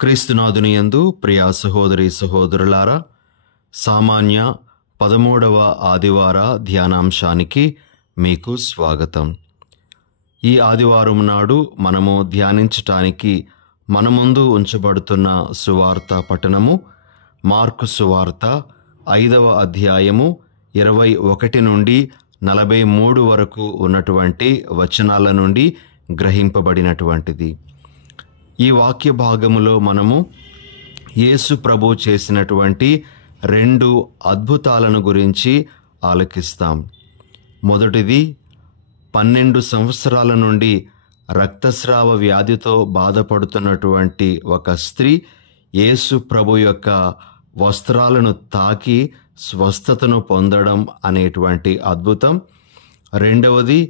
క్రీస్తునాథునియందు ప్రియా సహోదరి సహోదరులారా, సామాన్య 13వ ఆదివార ధ్యానాంశానికి మీకు స్వాగతం. ఈ ఆదివారం నాడు మనము ధ్యానించటానికి మన ముందు ఉంచబడుతున్న సువార్త పఠనము మార్కు సువార్త 5వ అధ్యాయము 21 నుండి 43 వరకు ఉన్నటువంటి వచనాల నుండి గ్రహింపబడినటువంటిది. ఈ వాక్య భాగములో మనము యేసు ప్రభు చేసినటువంటి 2 అద్భుతాలను గురించి ఆలకిస్తాం. మొదటిది, 12 సంవత్సరాల నుండి రక్తస్రావ వ్యాధితో బాధపడుతున్నటువంటి ఒక స్త్రీ యేసు ప్రభు యొక్క వస్త్రాలను తాకి స్వస్థతను పొందడం అనేటువంటి అద్భుతం. రెండవది,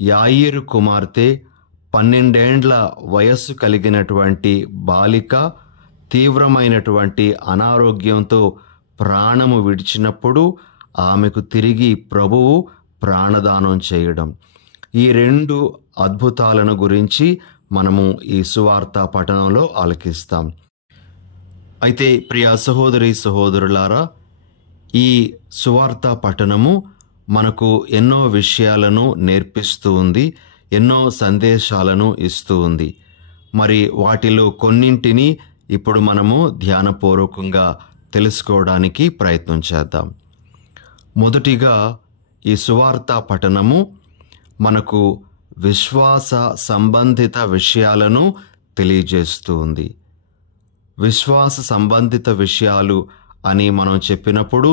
యాయీరు కుమార్తె 12 ఏండ్ల వయస్సు కలిగినటువంటి బాలిక తీవ్రమైనటువంటి అనారోగ్యంతో ప్రాణము విడిచినప్పుడు ఆమెకు తిరిగి ప్రభువు ప్రాణదానం చేయడం. ఈ 2 అద్భుతాలను గురించి మనము ఈ సువార్త పఠనంలో ఆలకిస్తాం. అయితే ప్రియా సహోదరి సహోదరులారా, ఈ సువార్త పఠనము మనకు ఎన్నో విషయాలను నేర్పిస్తూ ఉంది, ఎన్నో సందేశాలను ఇస్తూ ఉంది. మరి వాటిలో కొన్నింటిని ఇప్పుడు మనము ధ్యానపూర్వకంగా తెలుసుకోవడానికి ప్రయత్నం చేద్దాం. మొదటిగా, ఈ సువార్త పఠనము మనకు విశ్వాస సంబంధిత విషయాలను తెలియజేస్తూ ఉంది. విశ్వాస సంబంధిత విషయాలు అని మనం చెప్పినప్పుడు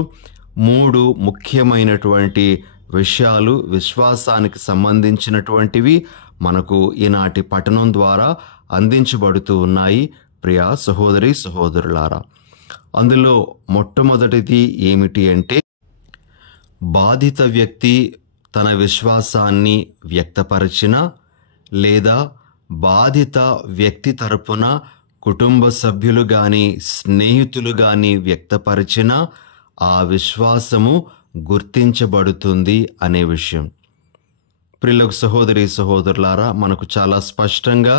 3 ముఖ్యమైనటువంటి విషయాలు విశ్వాసానికి సంబంధించినటువంటివి మనకు ఈనాటి పఠనం ద్వారా అందించబడుతూ ఉన్నాయి ప్రియా సహోదరి సహోదరులారా. అందులో మొట్టమొదటిది ఏమిటి అంటే, బాధిత వ్యక్తి తన విశ్వాసాన్ని వ్యక్తపరిచిన లేదా బాధిత వ్యక్తి తరపున కుటుంబ సభ్యులు కానీ స్నేహితులు కానీ వ్యక్తపరిచిన ఆ విశ్వాసము గుర్తించబడుతుంది అనే విషయం. ప్రియులకు సహోదరి సహోదరులారా, మనకు చాలా స్పష్టంగా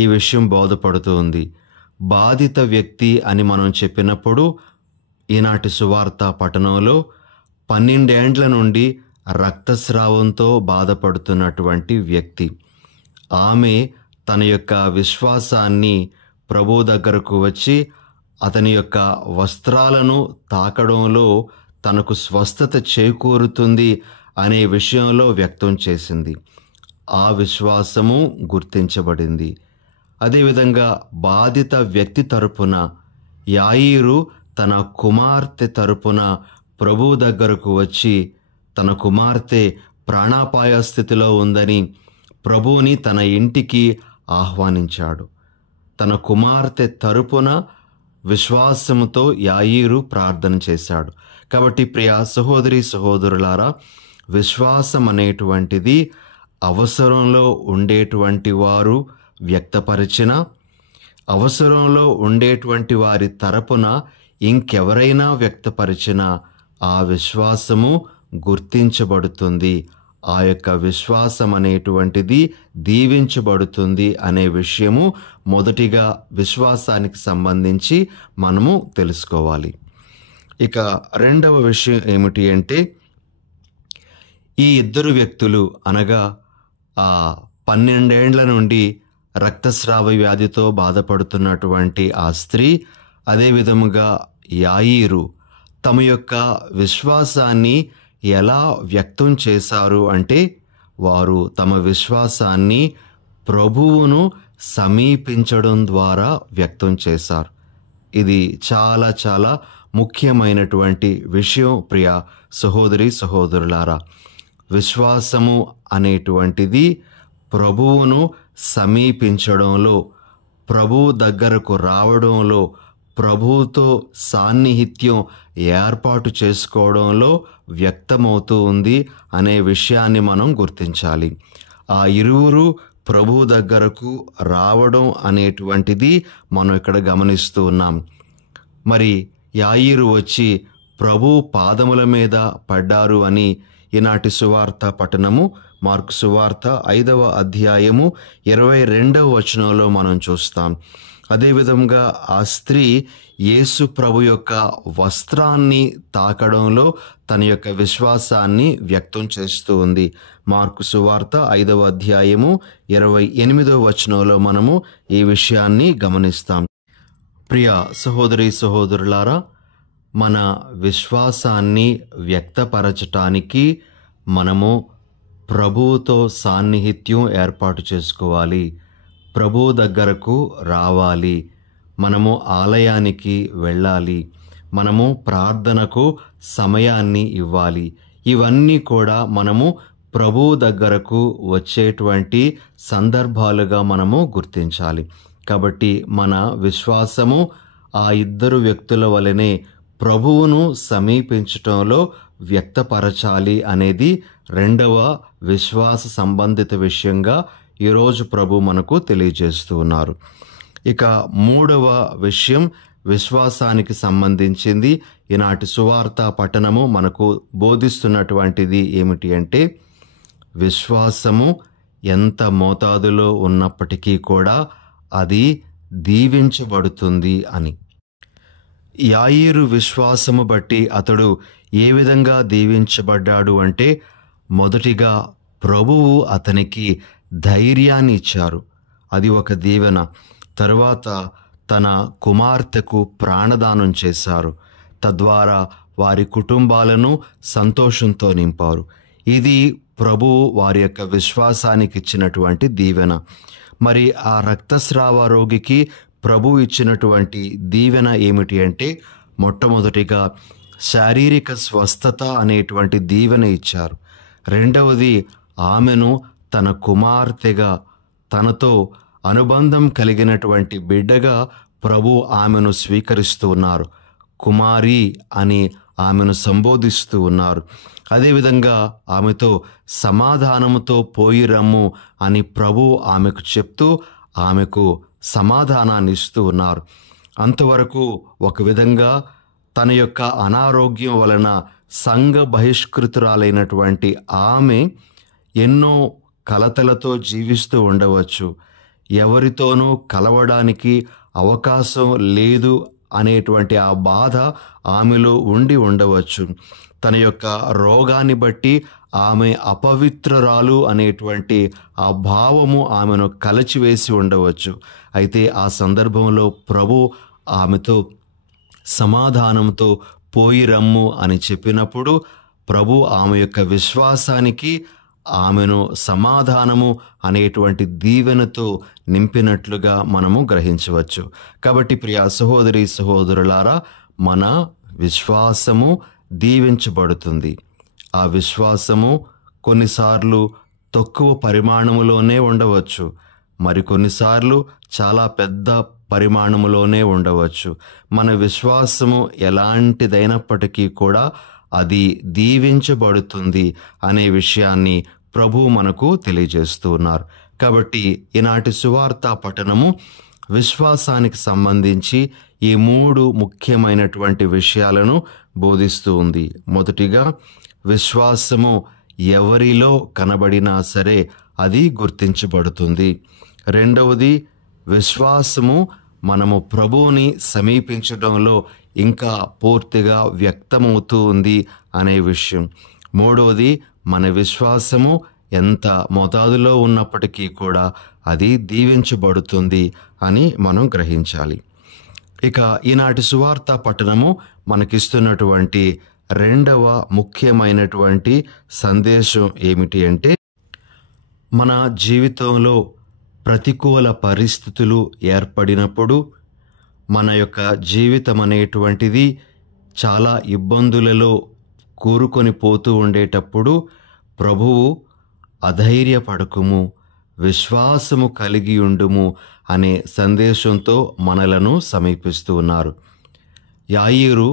ఈ విషయం బోధపడుతూ ఉంది. బాధిత వ్యక్తి అని మనం చెప్పినప్పుడు ఈనాటి సువార్త పఠనంలో 12 ఏండ్ల నుండి రక్తస్రావంతో బాధపడుతున్నటువంటి వ్యక్తి, ఆమె తన యొక్క విశ్వాసాన్ని ప్రభు దగ్గరకు వచ్చి అతని యొక్క వస్త్రాలను తాకడంలో తనకు స్వస్థత చేకూరుతుంది అనే విషయంలో వ్యక్తం చేసింది. ఆ విశ్వాసము గుర్తించబడింది. అదేవిధంగా బాధిత వ్యక్తి తరపున యాయీరు తన కుమార్తె తరపున ప్రభు దగ్గరకు వచ్చి తన కుమార్తె ప్రాణాపాయ స్థితిలో ఉందని ప్రభువుని తన ఇంటికి ఆహ్వానించాడు. తన కుమార్తె తరపున విశ్వాసముతో యాయీరు ప్రార్థన చేశాడు. కాబట్టి ప్రియా సహోదరి సహోదరులారా, విశ్వాసం అనేటువంటిది అవసరంలో ఉండేటువంటి వారు వ్యక్తపరిచిన, అవసరంలో ఉండేటువంటి వారి తరపున ఇంకెవరైనా వ్యక్తపరిచిన ఆ విశ్వాసము గుర్తించబడుతుంది. ఆ యొక్క విశ్వాసం అనేటువంటిది దీవించబడుతుంది అనే విషయము మొదటిగా విశ్వాసానికి సంబంధించి మనము తెలుసుకోవాలి. ఇక రెండవ విషయం ఏమిటి అంటే, ఈ 2 వ్యక్తులు అనగా ఆ 12 ఏండ్ల నుండి రక్తస్రావ వ్యాధితో బాధపడుతున్నటువంటి ఆ స్త్రీ, అదేవిధముగా యాయీరు తమ యొక్క విశ్వాసాన్ని ఎలా వ్యక్తం చేశారు అంటే, వారు తమ విశ్వాసాన్ని ప్రభువును సమీపించడం ద్వారా వ్యక్తం చేశారు. ఇది చాలా చాలా ముఖ్యమైనటువంటి విషయం ప్రియా సహోదరి సహోదరులారా. విశ్వాసము అనేటువంటిది ప్రభువును సమీపించడంలో, ప్రభువు దగ్గరకు రావడంలో, ప్రభువుతో సాన్నిహిత్యం ఏర్పాటు చేసుకోవడంలో వ్యక్తమవుతూ ఉంది అనే విషయాన్ని మనం గుర్తించాలి. ఆ ఇరువురు ప్రభువు దగ్గరకు రావడం అనేటువంటిది మనం ఇక్కడ గమనిస్తూ ఉన్నాం. మరి యాయీరు వచ్చి ప్రభు పాదముల మీద పడ్డారు అని ఈనాటి సువార్త పఠనము మార్కు సువార్త 5వ అధ్యాయము 22వ వచనంలో మనం చూస్తాం. అదేవిధంగా ఆ స్త్రీ యేసు ప్రభు యొక్క వస్త్రాన్ని తాకడంలో తన యొక్క విశ్వాసాన్ని వ్యక్తం చేస్తూ ఉంది. మార్కు సువార్త 5వ అధ్యాయము 28వ వచనంలో మనము ఈ విషయాన్ని గమనిస్తాం. ప్రియ సహోదరి సహోదరులారా, మన విశ్వాసాన్ని వ్యక్తపరచటానికి మనము ప్రభువుతో సాన్నిహిత్యం ఏర్పాటు చేసుకోవాలి. ప్రభువు దగ్గరకు రావాలి. మనము ఆలయానికి వెళ్ళాలి. మనము ప్రార్థనకు సమయాన్ని ఇవ్వాలి. ఇవన్నీ కూడా మనము ప్రభువు దగ్గరకు వచ్చేటువంటి సందర్భాలుగా మనము గుర్తించాలి. కాబట్టి మన విశ్వాసము ఆ ఇద్దరు వ్యక్తుల వలనే ప్రభువును సమీపించటంలో వ్యక్తపరచాలి అనేది రెండవ విశ్వాస సంబంధిత విషయంగా ఈరోజు ప్రభు మనకు తెలియజేస్తూ ఉన్నారు. ఇక మూడవ విషయం విశ్వాసానికి సంబంధించింది. ఈనాటి సువార్త పఠనము మనకు బోధిస్తున్నటువంటిది ఏమిటి అంటే, విశ్వాసము ఎంత మోతాదులో ఉన్నప్పటికీ కూడా అది దీవించబడుతుంది అని. యాయీరు విశ్వాసము బట్టి అతడు ఏ విధంగా దీవించబడ్డాడు అంటే, మొదటిగా ప్రభువు అతనికి ధైర్యాన్ని ఇచ్చారు. అది ఒక దీవెన. తరువాత తన కుమార్తెకు ప్రాణదానం చేశారు. తద్వారా వారి కుటుంబాలను సంతోషంతో నింపారు. ఇది ప్రభువు వారి యొక్క విశ్వాసానికి ఇచ్చినటువంటి దీవెన. మరి ఆ రక్తస్రావ రోగికి ప్రభు ఇచ్చినటువంటి దీవెన ఏమిటి అంటే, మొట్టమొదటిగా శారీరక స్వస్థత అనేటువంటి దీవెన ఇచ్చారు. రెండవది, ఆమెను తన కుమార్తెగా, తనతో అనుబంధం కలిగినటువంటి బిడ్డగా ప్రభు ఆమెను స్వీకరిస్తూ ఉన్నారు. కుమారి అని ఆమెను సంబోధిస్తూ ఉన్నారు. అదేవిధంగా ఆమెతో సమాధానముతో పోయి రమ్ము అని ప్రభు ఆమెకు చెప్తూ ఆమెకు సమాధానాన్ని ఇస్తూ ఉన్నారు. అంతవరకు ఒక విధంగా తన యొక్క అనారోగ్యం వలన సంఘ బహిష్కృతురాలైనటువంటి ఆమె ఎన్నో కలతలతో జీవిస్తూ ఉండవచ్చు. ఎవరితోనూ కలవడానికి అవకాశం లేదు అనేటువంటి ఆ బాధ ఆమెలో ఉండి ఉండవచ్చు. తన యొక్క రోగాన్ని బట్టి ఆమె అపవిత్రురాలు అనేటువంటి ఆ భావము ఆమెను కలచివేసి ఉండవచ్చు. అయితే ఆ సందర్భంలో ప్రభు ఆమెతో సమాధానంతో పోయి రమ్ము అని చెప్పినప్పుడు ప్రభు ఆమె యొక్క విశ్వాసానికి ఆమెను సమాధానము అనేటువంటి దీవెనతో నింపినట్లుగా మనము గ్రహించవచ్చు. కాబట్టి ప్రియ సహోదరి సహోదరులారా, మన విశ్వాసము దీవించబడుతుంది. ఆ విశ్వాసము కొన్నిసార్లు తక్కువ పరిమాణములోనే ఉండవచ్చు, మరికొన్నిసార్లు చాలా పెద్ద పరిమాణములోనే ఉండవచ్చు. మన విశ్వాసము ఎలాంటిదైనప్పటికీ కూడా అది దీవించబడుతుంది అనే విషయాన్ని ప్రభు మనకు తెలియజేస్తూ ఉన్నారు. కాబట్టి ఈనాటి సువార్త పఠనము విశ్వాసానికి సంబంధించి ఈ 3 ముఖ్యమైనటువంటి విషయాలను బోధిస్తూ ఉంది. మొదటిగా, విశ్వాసము ఎవరిలో కనబడినా సరే అది గుర్తించబడుతుంది. రెండవది, విశ్వాసము మనము ప్రభువుని సమీపించడంలో ఇంకా పూర్తిగా వ్యక్తమవుతూ ఉంది అనే విషయం. మూడవది, మన విశ్వాసము ఎంత మోతాదులో ఉన్నప్పటికీ కూడా అది దీవించబడుతుంది అని మనం గ్రహించాలి. ఇక ఈనాటి సువార్త పఠనము మనకిస్తున్నటువంటి రెండవ ముఖ్యమైనటువంటి సందేశం ఏమిటి అంటే, మన జీవితంలో ప్రతికూల పరిస్థితులు ఏర్పడినప్పుడు, మన యొక్క జీవితం అనేటువంటిది చాలా ఇబ్బందులలో కూరుకొని పోతూ ఉండేటప్పుడు ప్రభువు అధైర్యపడకుము, విశ్వాసము కలిగి ఉండుము అనే సందేశంతో మనలను సమీపిస్తూ ఉన్నారు. యాయీరు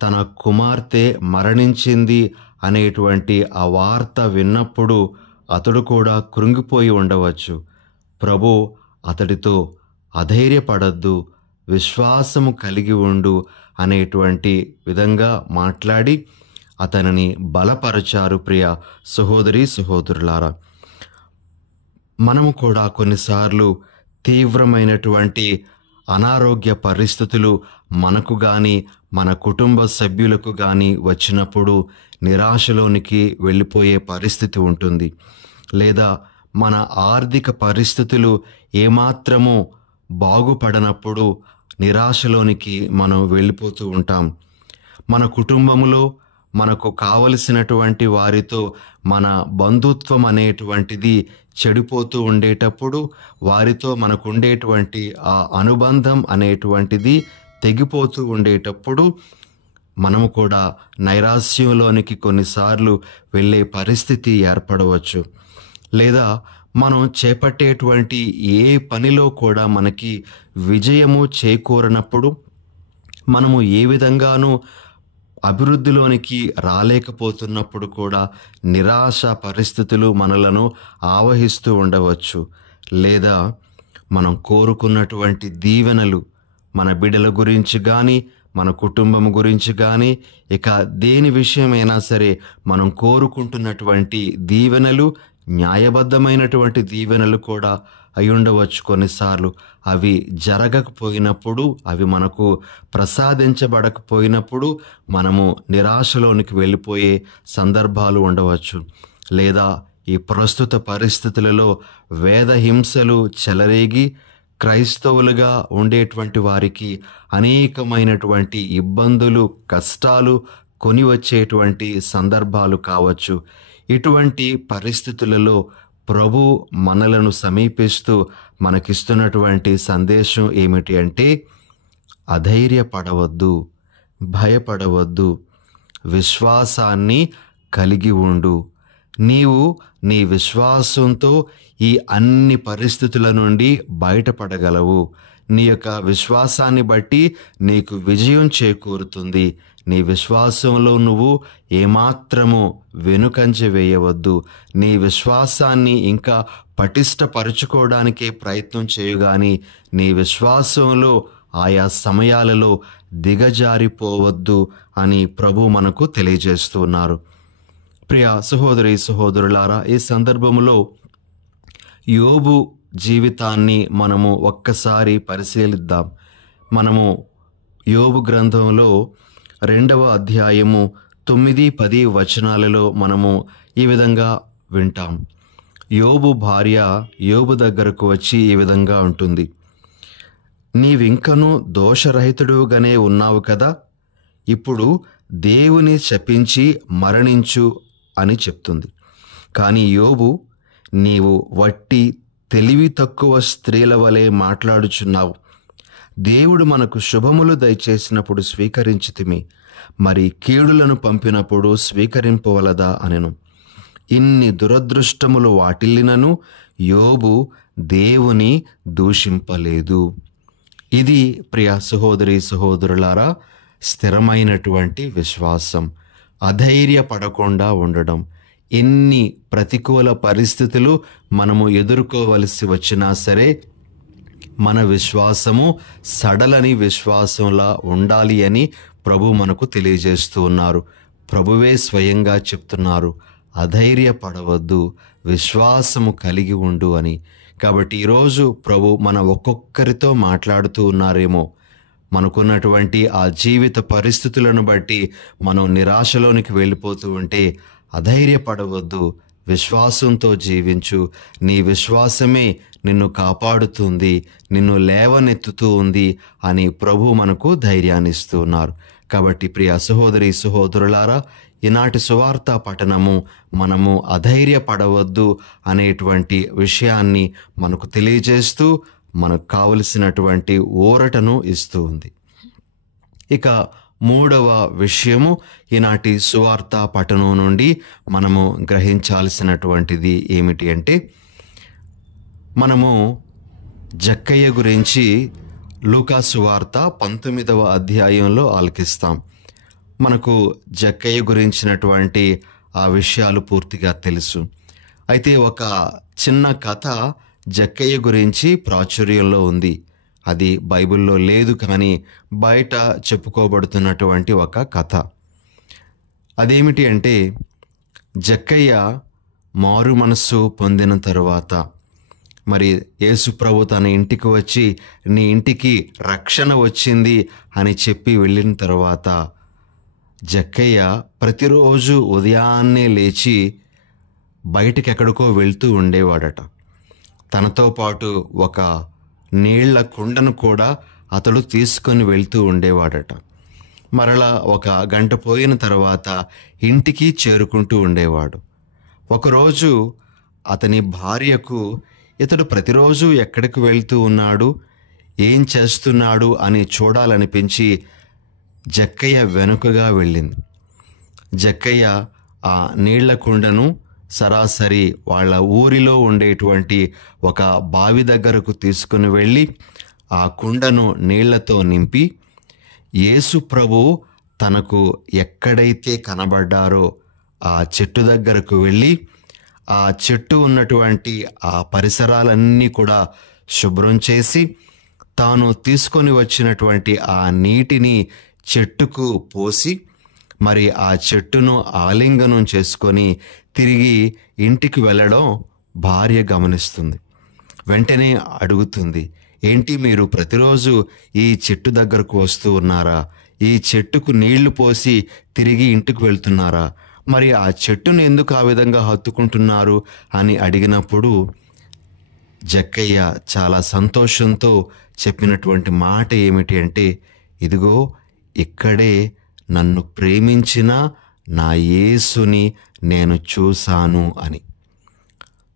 తన కుమార్తె మరణించింది అనేటువంటి ఆ వార్త విన్నప్పుడు అతడు కూడా కృంగిపోయి ఉండవచ్చు. ప్రభు అతడితో అధైర్యపడద్దు, విశ్వాసము కలిగి ఉండు అనేటువంటి విధంగా మాట్లాడి అతనిని బలపరచారు. ప్రియ సహోదరి సహోదరులారా, మనము కూడా కొన్నిసార్లు తీవ్రమైనటువంటి అనారోగ్య పరిస్థితులు మనకు కానీ మన కుటుంబ సభ్యులకు కానీ వచ్చినప్పుడు నిరాశలోనికి వెళ్ళిపోయే పరిస్థితి ఉంటుంది. లేదా మన ఆర్థిక పరిస్థితులు ఏమాత్రము బాగుపడనప్పుడు నిరాశలోనికి మనం వెళ్ళిపోతూ ఉంటాం. మన కుటుంబంలో మనకు కావలసినటువంటి వారితో మన బంధుత్వం అనేటువంటిది చెడిపోతూ ఉండేటప్పుడు, వారితో మనకు ఉండేటువంటి ఆ అనుబంధం అనేటువంటిది తెగిపోతూ ఉండేటప్పుడు మనము కూడా నైరాశ్యంలోనికి కొన్నిసార్లు వెళ్ళే పరిస్థితి ఏర్పడవచ్చు. లేదా మనం చేపట్టేటువంటి ఏ పనిలో కూడా మనకి విజయము చేకూరనప్పుడు, మనము ఏ విధంగానూ అభివృద్ధిలోనికి రాలేకపోతున్నప్పుడు కూడా నిరాశ పరిస్థితులు మనలను ఆవహిస్తూ ఉండవచ్చు. లేదా మనం కోరుకున్నటువంటి దీవెనలు మన బిడ్డల గురించి కానీ, మన కుటుంబం గురించి కానీ, ఇక దేని విషయమైనా సరే మనం కోరుకుంటున్నటువంటి దీవెనలు న్యాయబద్ధమైనటువంటి దీవెనలు కూడా అయి ఉండవచ్చు. కొన్నిసార్లు అవి జరగకపోయినప్పుడు, అవి మనకు ప్రసాదించబడకపోయినప్పుడు మనము నిరాశలోనికి వెళ్ళిపోయే సందర్భాలు ఉండవచ్చు. లేదా ఈ ప్రస్తుత పరిస్థితులలో వేదహింసలు చెలరేగి క్రైస్తవులుగా ఉండేటువంటి వారికి అనేకమైనటువంటి ఇబ్బందులు, కష్టాలు కొని వచ్చేటువంటి సందర్భాలు కావచ్చు. ఇటువంటి పరిస్థితులలో ప్రభు మనలను సమీపిస్తూ మనకిస్తున్నటువంటి సందేశం ఏమిటి అంటే, అధైర్యపడవద్దు, భయపడవద్దు, విశ్వాసాన్ని కలిగి ఉండు. నీవు నీ విశ్వాసంతో ఈ అన్ని పరిస్థితుల నుండి బయటపడగలవు. నీ యొక్క విశ్వాసాన్ని బట్టి నీకు విజయం చేకూరుతుంది. నీ విశ్వాసంలో నువ్వు ఏమాత్రము వెనుకంజ వేయవద్దు. నీ విశ్వాసాన్ని ఇంకా పటిష్టపరుచుకోవడానికే ప్రయత్నం చేయగాని నీ విశ్వాసంలో ఆయా సమయాలలో దిగజారిపోవద్దు అని ప్రభు మనకు తెలియజేస్తున్నారు. ప్రియ సహోదరి సహోదరులారా, ఈ సందర్భంలో యోబు జీవితాన్ని మనము ఒక్కసారి పరిశీలిద్దాం. మనము యోబు గ్రంథంలో 2వ అధ్యాయము 9-10 వచనాలలో మనము ఈ విధంగా వింటాం. యోబు భార్య యోబు దగ్గరకు వచ్చి ఈ విధంగా ఉంటుంది: నీవింకను దోషరహితుడుగానే ఉన్నావు కదా, ఇప్పుడు దేవుని శపించి మరణించు అని చెప్తుంది. కానీ యోబు, నీవు వట్టి తెలివి తక్కువ స్త్రీల వలె మాట్లాడుచున్నావు. దేవుడు మనకు శుభములు దయచేసినప్పుడు స్వీకరించితిమి, మరి కీడులను పంపినప్పుడు స్వీకరింపవలదా అనెను. ఇన్ని దురదృష్టములు వాటిల్లినను యోబు దేవుని దూషింపలేదు. ఇది ప్రియ సహోదరి సహోదరులారా స్థిరమైనటువంటి విశ్వాసం, అధైర్యపడకుండా ఉండడం. ఎన్ని ప్రతికూల పరిస్థితులు మనము ఎదుర్కోవలసి వచ్చినా సరే మన విశ్వాసము సడలని విశ్వాసంలా ఉండాలి అని ప్రభు మనకు తెలియజేస్తూ ఉన్నారు. ప్రభువే స్వయంగా చెప్తున్నారు, అధైర్యపడవద్దు, విశ్వాసము కలిగి ఉండు అని. కాబట్టి ఈరోజు ప్రభు మన ఒక్కొక్కరితో మాట్లాడుతూ ఉన్నారేమో. మనకున్నటువంటి ఆ జీవిత పరిస్థితులను బట్టి మనం నిరాశలోనికి వెళ్ళిపోతూ ఉంటే అధైర్యపడవద్దు, విశ్వాసంతో జీవించు. నీ విశ్వాసమే నిన్ను కాపాడుతుంది, నిన్ను లేవనెత్తుతూ ఉంది అని ప్రభు మనకు ధైర్యాన్ని ఇస్తూ ఉన్నారు. కాబట్టి ప్రియ సహోదరి సహోదరులారా, ఈనాటి సువార్త పఠనము మనము అధైర్యపడవద్దు అనేటువంటి విషయాన్ని మనకు తెలియజేస్తూ మనకు కావలసినటువంటి ఊరటను ఇస్తూ ఉంది. ఇక 3వ విషయము, ఈనాటి సువార్త పఠనం నుండి మనము గ్రహించాల్సినటువంటిది ఏమిటి అంటే, మనము జక్కయ్య గురించి లూకా సువార్త 19వ అధ్యాయంలో ఆలకిస్తాం. మనకు జక్కయ్య గురించినటువంటి ఆ విషయాలు పూర్తిగా తెలుసు. అయితే ఒక చిన్న కథ జక్కయ్య గురించి ప్రాచుర్యంలో ఉంది. అది బైబిల్లో లేదు, కానీ బయట చెప్పుకోబడుతున్నటువంటి ఒక కథ. అదేమిటి అంటే, జక్కయ్య మారు మనస్సు పొందిన తరువాత మరి యేసు ప్రభు తన ఇంటికి వచ్చి నీ ఇంటికి రక్షణ వచ్చింది అని చెప్పి వెళ్ళిన తర్వాత జక్కయ్య ప్రతిరోజు ఉదయాన్నే లేచి బయటికి ఎక్కడికో వెళ్తూ ఉండేవాడట. తనతో పాటు ఒక నీళ్ల కుండను కూడా అతడు తీసుకొని వెళ్తూ ఉండేవాడట. మరలా ఒక గంట పోయిన తర్వాత ఇంటికి చేరుకుంటూ ఉండేవాడు. ఒకరోజు అతని భార్యకు ఇతడు ప్రతిరోజు ఎక్కడికి వెళ్తూ ఉన్నాడు, ఏం చేస్తున్నాడు అని చూడాలనిపించి జక్కయ్య వెనుకగా వెళ్ళింది. జక్కయ్య ఆ నీళ్ల కుండను సరాసరి వాళ్ళ ఊరిలో ఉండేటువంటి ఒక బావి దగ్గరకు తీసుకుని వెళ్ళి ఆ కుండను నీళ్లతో నింపి యేసు ప్రభు తనకు ఎక్కడైతే కనబడ్డారో ఆ చెట్టు దగ్గరకు వెళ్ళి ఆ చెట్టు ఉన్నటువంటి ఆ పరిసరాలన్నీ కూడా శుభ్రం చేసి తాను తీసుకొని వచ్చినటువంటి ఆ నీటిని చెట్టుకు పోసి మరి ఆ చెట్టును ఆలింగనం చేసుకొని తిరిగి ఇంటికి వెళ్ళడం భార్య గమనిస్తుంది. వెంటనే అడుగుతుంది, ఏంటి మీరు ప్రతిరోజు ఈ చెట్టు దగ్గరకు వస్తూ ఉన్నారా? ఈ చెట్టుకు నీళ్లు పోసి తిరిగి ఇంటికి వెళ్తున్నారా? మరి ఆ చెట్టును ఎందుకు ఆ విధంగా హత్తుకుంటున్నారు అని అడిగినప్పుడు జక్కయ్య చాలా సంతోషంతో చెప్పినటువంటి మాట ఏమిటి అంటే, ఇదిగో ఇక్కడే నన్ను ప్రేమించిన నా యేసుని నేను చూశాను అని.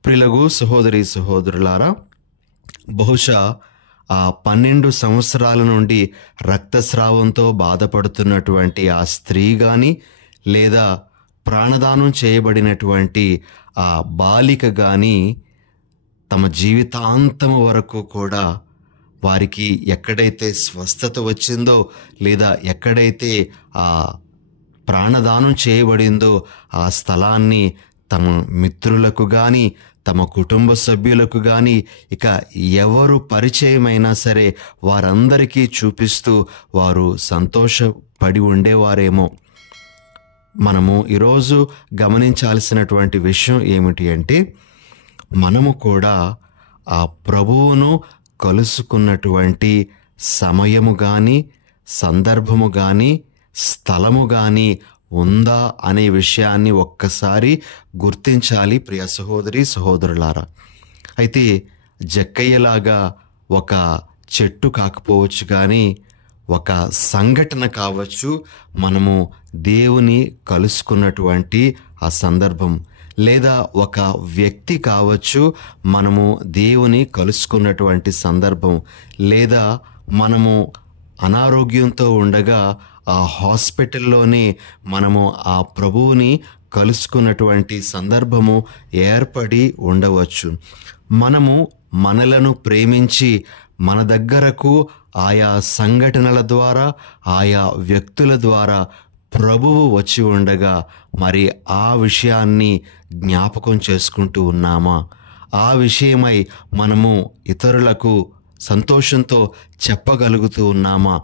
ప్రియులకు సహోదరి సహోదరులారా, బహుశా ఆ 12 సంవత్సరాల నుండి రక్తస్రావంతో బాధపడుతున్నటువంటి ఆ స్త్రీ కానీ లేదా ప్రాణదానం చేయబడినటువంటి ఆ బాలిక కానీ తమ జీవితాంతం వరకు కూడా వారికి ఎక్కడైతే స్వస్థత వచ్చిందో లేదా ఎక్కడైతే ఆ ప్రాణదానం చేయబడిందో ఆ స్థలాన్ని తమ మిత్రులకు కానీ తమ కుటుంబ సభ్యులకు కానీ ఇక ఎవరు పరిచయమైనా సరే వారందరికీ చూపిస్తూ వారు సంతోషపడి ఉండేవారేమో. మనము ఈరోజు గమనించాల్సినటువంటి విషయం ఏమిటి అంటే, మనము కూడా ఆ ప్రభువును కలుసుకున్నటువంటి సమయము కానీ సందర్భము కానీ స్థలము కానీ ఉందా అనే విషయాన్ని ఒక్కసారి గుర్తించాలి ప్రియ సహోదరి సహోదరులారా. అయితే జక్కయ్యలాగా ఒక చెట్టు కాకపోవచ్చు కానీ ఒక సంఘటన కావచ్చు మనము దేవుని కలుసుకున్నటువంటి ఆ సందర్భం, లేదా ఒక వ్యక్తి కావచ్చు మనము దేవుని కలుసుకున్నటువంటి సందర్భం, లేదా మనము అనారోగ్యంతో ఉండగా ఆ హాస్పిటల్లోనే మనము ఆ ప్రభువుని కలుసుకున్నటువంటి సందర్భము ఏర్పడి ఉండవచ్చు. మనము మనలను ప్రేమించి మన దగ్గరకు ఆయా సంఘటనల ద్వారా ఆయా వ్యక్తుల ద్వారా ప్రభువు వచ్చి ఉండగా మరి ఆ విషయాన్ని జ్ఞాపకం చేసుకుంటూ ఉన్నామా? ఆ విషయమై మనము ఇతరులకు సంతోషంతో చెప్పగలుగుతూ ఉన్నామా?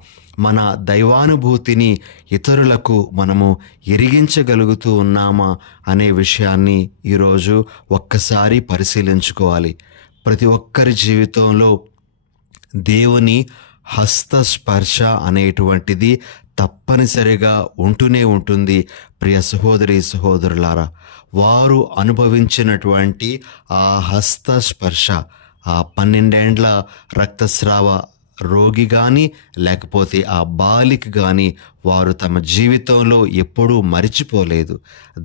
మన దైవానుభూతిని ఇతరులకు మనము ఎరిగించగలుగుతూ ఉన్నామా అనే విషయాన్ని ఈరోజు ఒక్కసారి పరిశీలించుకోవాలి. ప్రతి ఒక్కరి జీవితంలో దేవుని హస్తస్పర్శ అనేటువంటిది తప్పనిసరిగా ఉంటూనే ఉంటుంది. ప్రియ సహోదరి సహోదరులారా, వారు అనుభవించినటువంటి ఆ హస్తస్పర్శ, ఆ 12 ఏండ్ల రక్తస్రావ రోగి కానీ లేకపోతే ఆ బాలిక కానీ వారు తమ జీవితంలో ఎప్పుడూ మరిచిపోలేదు.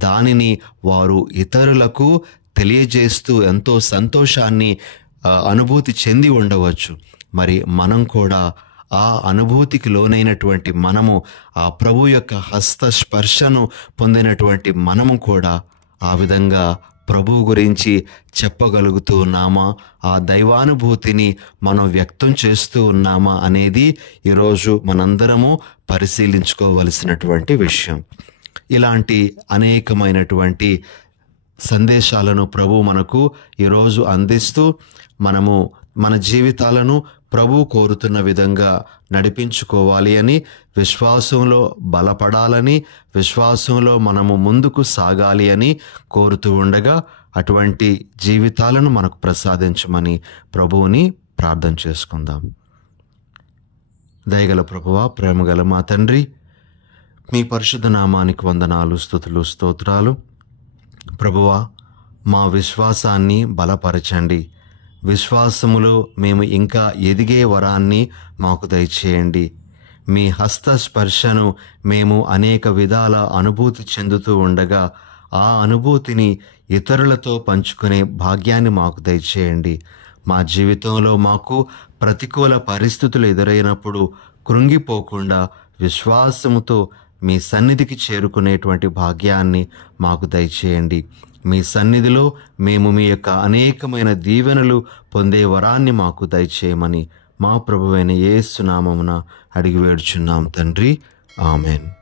దానిని వారు ఇతరులకు తెలియజేస్తూ ఎంతో సంతోషాన్ని అనుభూతి చెంది ఉండవచ్చు. మరి మనం కూడా ఆ అనుభూతికి లోనైనటువంటి మనము, ఆ ప్రభు యొక్క హస్తస్పర్శను పొందినటువంటి మనము కూడా ఆ విధంగా ప్రభువు గురించి చెప్పగలుగుతూ ఉన్నామా? ఆ దైవానుభూతిని మనం వ్యక్తం చేస్తూ ఉన్నామా అనేది ఈరోజు మనందరము పరిశీలించుకోవలసినటువంటి విషయం. ఇలాంటి అనేకమైనటువంటి సందేశాలను ప్రభు మనకు ఈరోజు అందిస్తూ మనము మన జీవితాలను ప్రభు కోరుతున్న విధంగా నడిపించుకోవాలి అని, విశ్వాసంలో బలపడాలని, విశ్వాసంలో మనము ముందుకు సాగాలి అని కోరుతూ ఉండగా అటువంటి జీవితాలను మనకు ప్రసాదించమని ప్రభువుని ప్రార్థన చేసుకుందాం. దయగల ప్రభువా, ప్రేమగల మా తండ్రి, మీ పరిశుద్ధ నామానికి వందనాలు, స్తుతులు, స్తోత్రాలు. ప్రభువా, మా విశ్వాసాన్ని బలపరచండి. విశ్వాసములో మేము ఇంకా ఎదిగే వరాన్ని మాకు దయచేయండి. మీ హస్త స్పర్శను మేము అనేక విధాల అనుభూతి చెందుతూ ఉండగా ఆ అనుభూతిని ఇతరులతో పంచుకునే భాగ్యాన్ని మాకు దయచేయండి. మా జీవితంలో మాకు ప్రతికూల పరిస్థితులు ఎదురైనప్పుడు కృంగిపోకుండా విశ్వాసముతో మీ సన్నిధికి చేరుకునేటువంటి భాగ్యాన్ని మాకు దయచేయండి. మీ సన్నిధిలో మేము మీ యొక్క అనేకమైన దీవెనలు పొందే వరాన్ని మాకు దయచేయమని మా ప్రభువైన యేసు నామమున అడిగి వేడుచున్నాం తండ్రి. ఆమెన్.